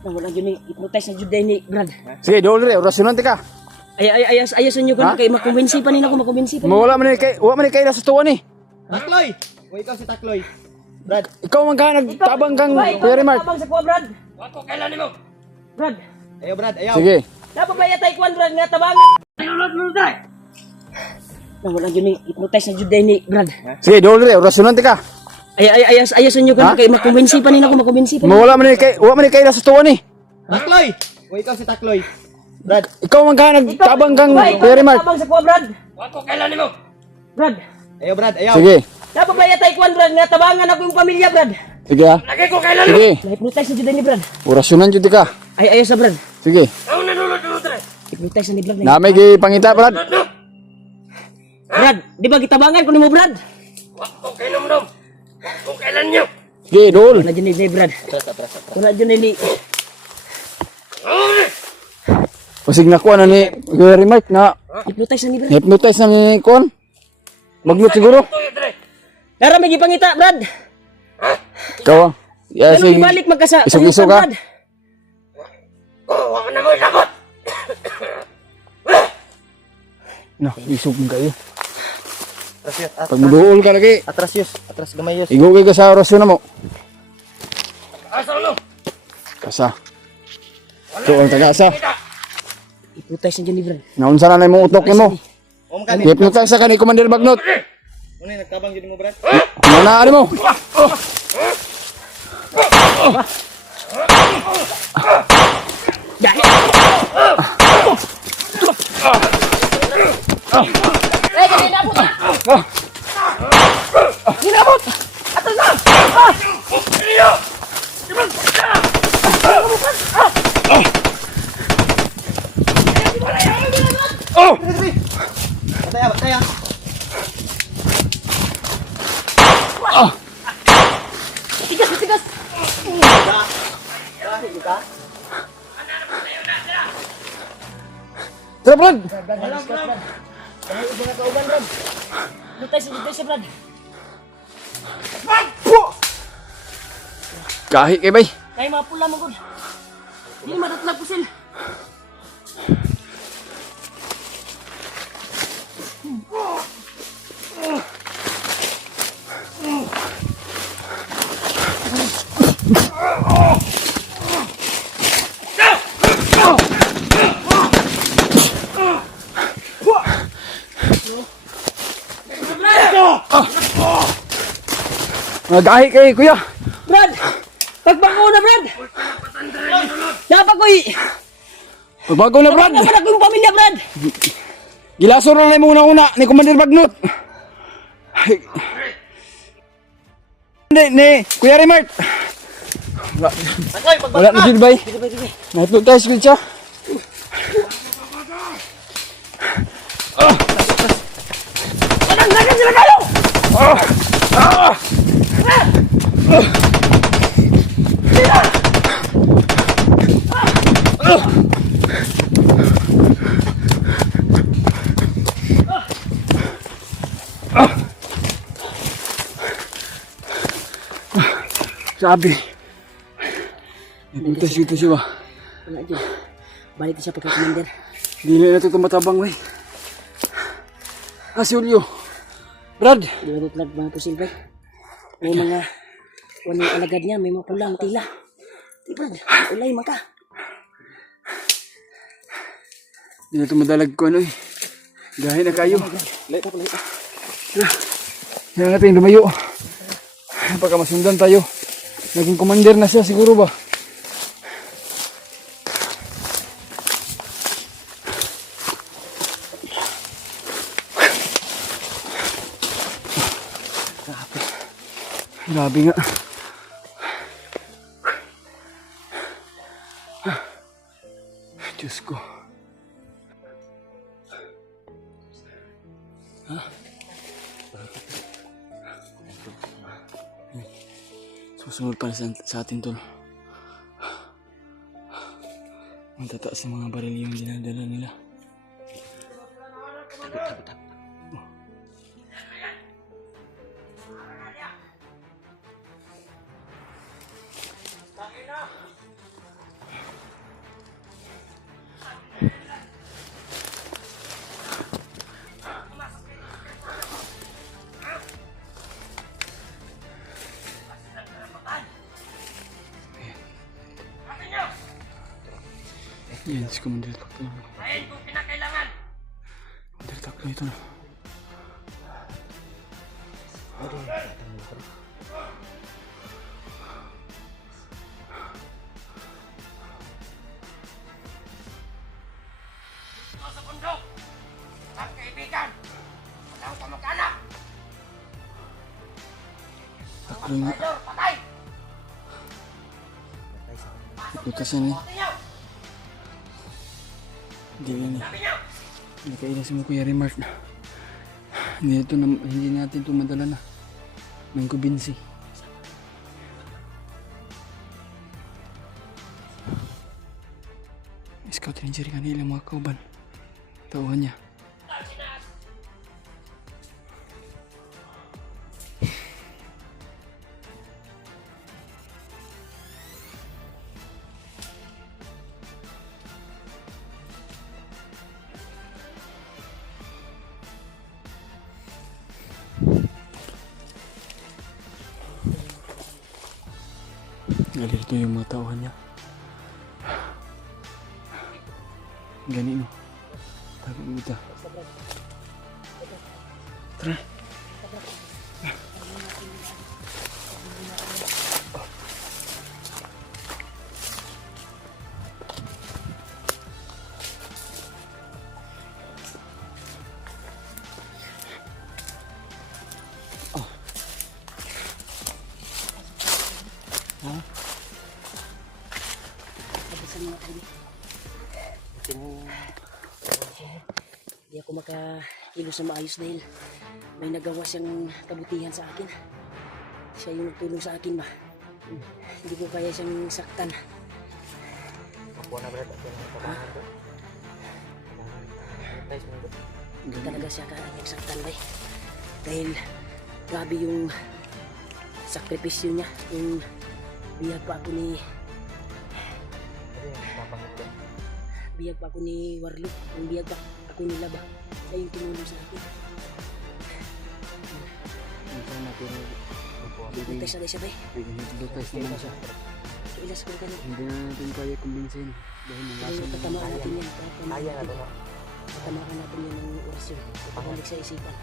Wala dyan ni, hypnotize na dyan ni Brad. Sige, doon rin, orasyonan tika. Ayasan nyo ka, kay makumbinsi pa nila ako, makumbinsi pa nila. Mawala man ni kay sa tuwa ni. Takloy! O ikaw si Takloy. Brad. Ikaw man ka, nagtabang kang Kuya Rimart. Tabang sa kuha, Brad. Wako kailan mo? Brad. Ayaw Brad, ayaw. Sige. Napaplaya tayo kuhan, Brad, nga tabang. Wala dyan ni, hypnotize na dyan ni Brad. Sige, doon rin, orasyonan tika. Ayasan nyo ka, kay makumbinsi pa nila ako, makumbinsi pa nila. Mawala man ni kay sa tuwa ni. Takloy! O ikaw si Takloy. Brad. Ikaw man ka, nagtabang kang Kuya Rimart. Tabang sa kuha, Brad. Wako kailan mo? Brad. Ayaw Brad, ayaw. Sige. Napaplaya tayo kuhan, Brad, nga tabangan ako yung pamilya, Brad. Sige ha. Lagi ko kailan mo? Sige. Na-hypnotize na dyan ni Brad. Orasyonan dyan tika. Ayos na, Brad. Sige. Ang nanulod tre. Hypnotize na ni Brad. Namay gi pangita, Brad. No. Brad, di ba kitabangan ko ni mo, Brad? Wako kailan mo? Wako kailan nyo? Sige, doon. Wala dyan ni Brad. Wala dyan ni... Pasig nakuha na ni Kuya Rimart na Hypnotize na ni Brad. hypnotize na ni Kuan. Magnot siguro. Tuyo tre. Lara, may gipangita, Brad. Ikaw ah. Yeah, Pero sige. ibalik magkasa. Isog-isog ka. Brad. Oh, wako na mo sabot. No, isog mo kayo. Atras yus. Pag muduol ka lagi. Atras yus. Atras gamay yus. Igugay ka sa orasyon na mo. Asa no? Kasa. So, ang taga-asa. Hypnotize na dyan ni Brad. Naunsa na na yung utok ni mo. O mukha ni. Hypnotize ka ni Commander Bagnot. Muna nagtabang yun mo Brad. Ano na, ano mo? Dahil. Eh, ganyan na po. Ginabot! Atas na! Bataya, bataya. Tigas, tigas! Dahil ka. Tara, Brad! Hypnotize na dyan siya, Brad. Kahi kay bay. Kaya mga pula mo, God. Hindi matatlag po sila. Nagahi kay kuya. Brad! Pagbango na, Brad! Dapat ko'y... Magbago na, Brad. Dapat ako yung pamilya, Brad! Gilasor na lang muna una ni Commander Bagnot. Ni Kuya Rimart. Takloy, Wala na sila bay. Sige, sige. Na-hypnotize ko siya. Pananggagan sila kayo! Sabi. Hypnotize ko siya ba? Wala dyan. Balik na siya pagka-commander. Hindi na ito tumatabang bay. Ah, si Julio. Brad. Di ba naglag mga pusil, Brad? May mga... Walang alagad niya, may mga pulang tila. Di, Brad. Ulay, maka. Hindi na ito madalag ko ano eh. Gahin na kayo. Lait na pala. Kaya natin lumayo. Baka masundan tayo. Naging commander na siya siguro ba? Grabe nga. Diyos ko. Susunod pala sa atin tol. Ang tataas ng mga baril yung dinadala nila. Akin nyo! Yan, si Commander Taklo. Ayan kung kinakailangan! Commander Taklo ito na. Ito sa bundok! Ang kaibigan! Walang kamag-anak! Taklo nga. Mayor, patay! Iputas yan eh. Buti nyo! Hindi yan eh. Sabi nyo! Hindi kailasin mo Kuya Remark na. Hindi natin ito madala na. Ng kubinsi. Scout Ranger kanila mga kauban. Tauhan niya. Nalito yung mga tauhan niya. Ganito. Tago mo ito. Tara. Kabisan mga kaibigan. Hindi ako makakilos na maayos dahil may nagawa siyang kabutihan sa akin. Siya yung nagtulong sa akin ba. Hindi ko kaya siyang saktan. Ako na Brad, ako na tabangan ko. Guys, mo ba? Hindi talaga siya kaya saktan ba. Dahil grabe yung sakripisyo niya. Yung biyag pa ako ni Warlock. Yung biyag pa ako ni Laba. Siya yung tumulong sa akin. Ito natin. Bigutay sa siya ba. Bigutay naman siya. Ilas ko kanina. Hindi na natin kaya kumbinsin. Dahil ng Ay, lason ng tatamaan natin yan. Kaya na to. Tatamaan natin yan ng orasyon. Pabalik sa isipan.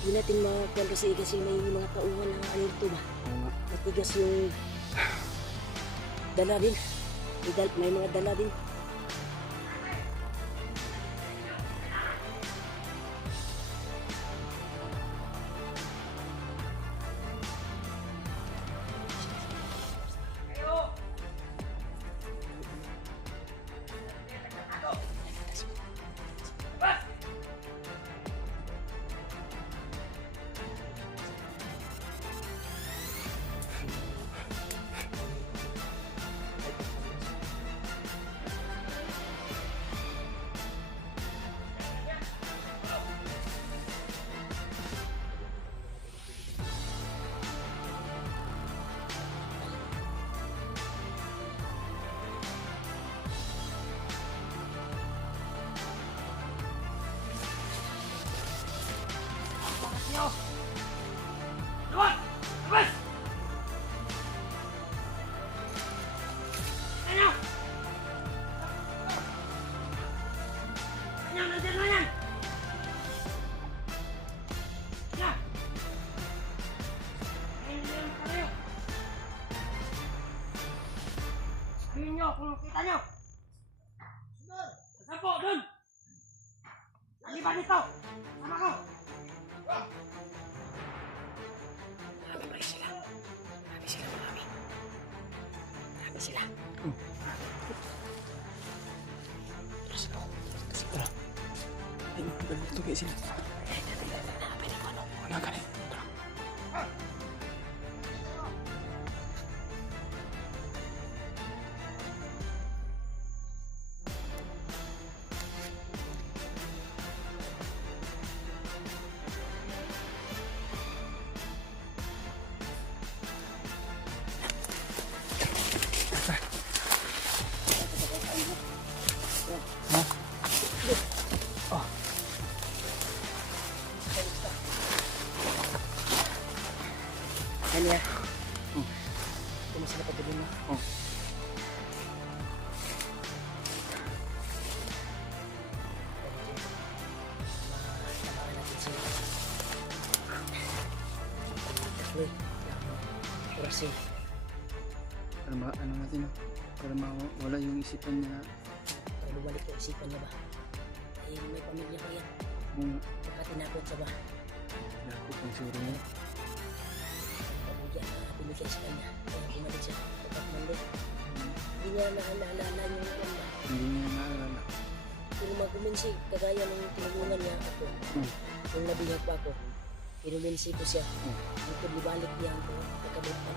Hindi natin makuhan kasi may mga tauhan na ano ito ba. Oo nga. Matigas yung dala din. May mga dala din. Luwag! Labas! Ano? Ano? Nandiyan na yan! Yan! Nandiyan na kayo! Sabihin nyo kung nakita nyo! Doon! Saan po? Doon! Naliban dito! Sama ko! Marami sila. Marami sila. Tara. Ay, ito kayo sila. Wala ka rin. Tara. sila pagdating na. Oh. Tamaan natin sila. Takloy. Orasin. Para ano natin, no? Para mawala yung isipan niya. Para bumalik yung isipan niya ba? Ay, may pamilya ko yan. Kung Baka tinakot sa ba? dako pang siguro niya. Pamilya na binigay sa kanya. Kaya bumalik siya. Pagkakmando. Hindi niya naalala yung ba? Hindi niya naalala. Pero maguminsi, kagaya ng tinulungan niya ako. Nung nabihag pa ako, pinuminsi ko siya. Dito libalik niya ako. Pagkabutan.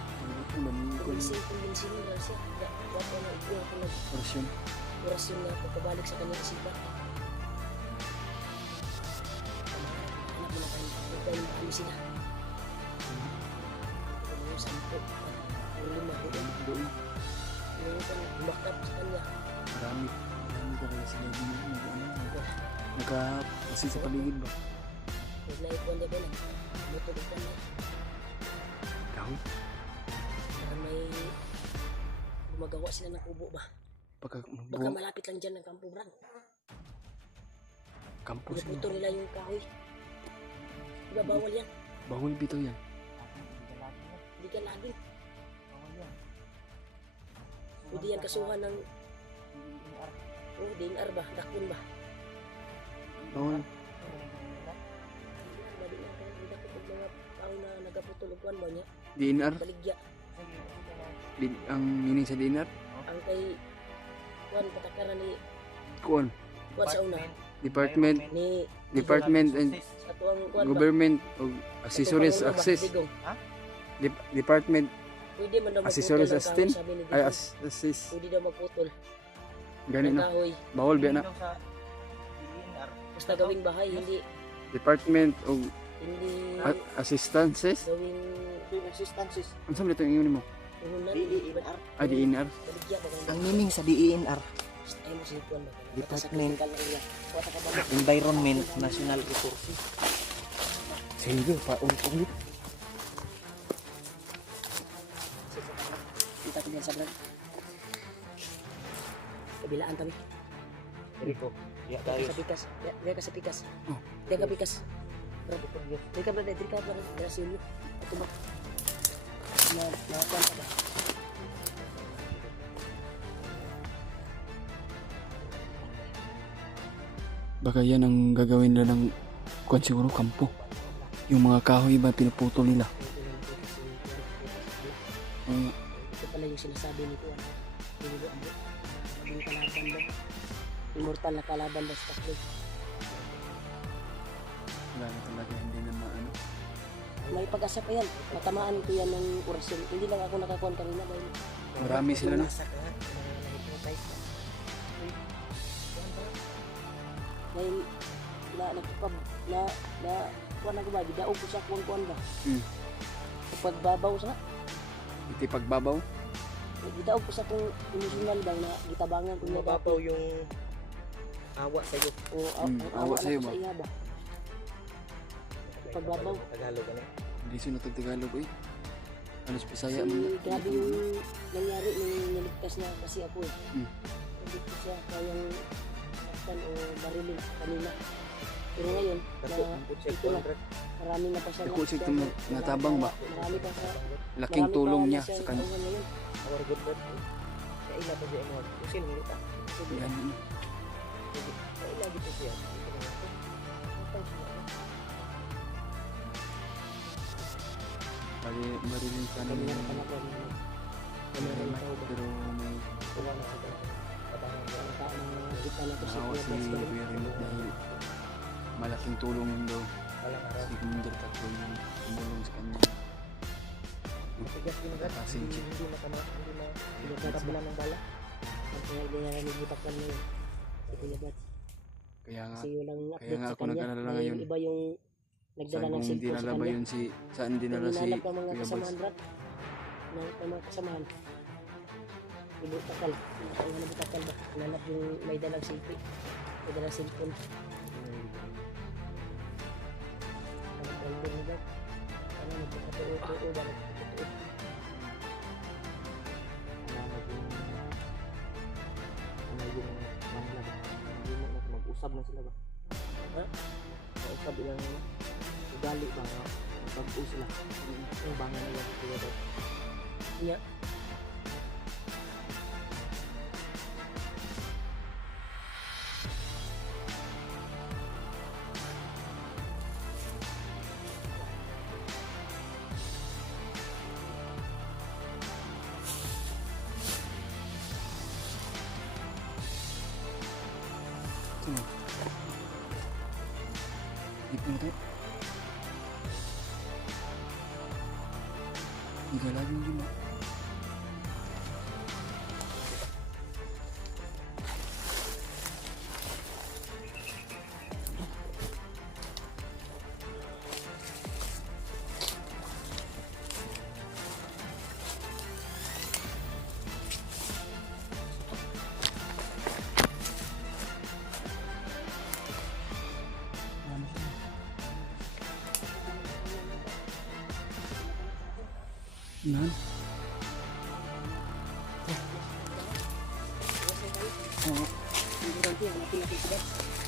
Kuminsi niya siya. Kaya wala na ito ako Orasyon. nag-orasyon na ako pabalik sa kanyang isipan. Anak mo na kayo. Huwag tayo maano sila. Ano yung 10 at yung 5 doon. Doon. Yung ka bumakap sa kanya. Marami talaga sila nagkapasi sa paligid ba? Huwag na ipon na ba na. Mutulog ka na. Dahon. Para may gumagawa sila ng kubo ba? Baka Baka malapit lang dyan ng Campo Brand. campus Pinuputo nila yung kahoy. Diba bawal yan? Bawal bitaw yan. Hindi ka laging. Pwede yan kasuhan ng DNR ba? Dakon ba? Bawal. Bali na kayo. Hindi ako pag mga tao na nagaputol o kuwan ba niya? DNR? Baligya. Ang meaning sa DNR? Ang kay kuwan patakaran ni Kuan. kuwan sa una. Department Sa and tuwang kuwan ba? Government o Accessories Pagpangulo ba? Access. Digong. Department Pwede man daw Accessories magputol ng kahoy, Assistant? sabi ni ay Digong. assist. Pwede daw magputol Gani ng na. kahoy. Bawal ba na? Sa DNR. Basta gawing bahay, hindi Department o Assistances. gawing Assistances. Ano sa ito yung mo? puhunan. DENR. DNR. Baligya ba? Ang meaning sa DENR, Ay mo sinutuan ba? Department. Matasakitan lang niya. Wata ka ba? Environment National Resources. Sige, paulit-ulit. Kita ko diyan sa vlog. Kabilaan kami. Dili ko. Ya Diyan tayo. ka sa pikas. Diyan ka sa pikas. Oh. Diyan ka pikas. Bro, diyan ka ba? Diyan ka ba? Grasilyo. Ito ba? Nakakuan ka ba? Baka yan ang gagawin nila ng kuan siguro kampo. Yung mga kahoy ba pinuputol nila. Ito pala yung sinasabi ni Kuan. Pinulo ang buhok. Yung kalaban ba? Immortal na kalaban ba sa takbo? Wala na talaga, hindi na maano. May pag-asa pa yan. Matamaan ko yan ng orasyon. Hindi lang ako nakakuan kanina dahil Marami sila no. dahil nagpapab na kuan na ba? Gidaog ko sa kuan ba? Pagbabaw sa Iti pagbabaw. gidaog ko sa kung emotional bang na gitabangan ko niya Mababaw yung awa sa iyo. o awa sa'yo na ko ba? sa iya ba? Pagbabaw. Tagalog ano? Hindi siya natagtagalog eh. Ano sa Bisaya Kasi man. grabe yung nangyari nung niligtas niya kasi ako eh. Hmm. Hindi ko siya kayang saktan o barilin kanina. Pero ngayon, Dako ang ito check na, 100. marami na pa siya. Ako siya itong natabang ba? Marami pa siya. Laking marami tulong pa niya siyang sa kanya. tauhan ngayon. Our good Lord. Sa ila pa siya mo. Usin mo kita. Yan. Sa ila dito siya. Marilin ka na Kami na yun. nakalakon. Kami na rin tao ba? Pero may Wala na siya. Ang tao na kita na to si nakawa Kuya si Blas ba? Kuya Remote dahil malaking tulong yun daw. Walang araw. Si Commander Tatlo yung tumulong sa kanya. Matigas din agad. Passing check. Hindi na Nagkakabila ng bala. Ang kaya hindi na nanibutak lang ngayon. Si Kuya Blas. Kaya nga, Kasi walang kaya update nga sa ako kanya. nag-alala May ngayon. iba yung nagdala saan ng kung cellphone sa dinala ba kanya. yun si, saan dinala si Hinanap ng mga Kuya kasamahan Buds? Brad. Hinanap ng mga kasamahan. Ibutakal. Ang butakal ba? Hinanap yung may dalang cellphone. May dalang cellphone. Hanap ng mga Brad. Ano, nagpapatuo-tuo ba? Nagpapatuo. Nausab na sila ba? Ha? Nausab ilang nila. Ugali ba nga? Pag-u sila. Yung bangan nila sila ba? Iya. Sino? Ipin tayo. Tiga lagi yung lima. Yan. Oo. Importante, hanapin natin sila.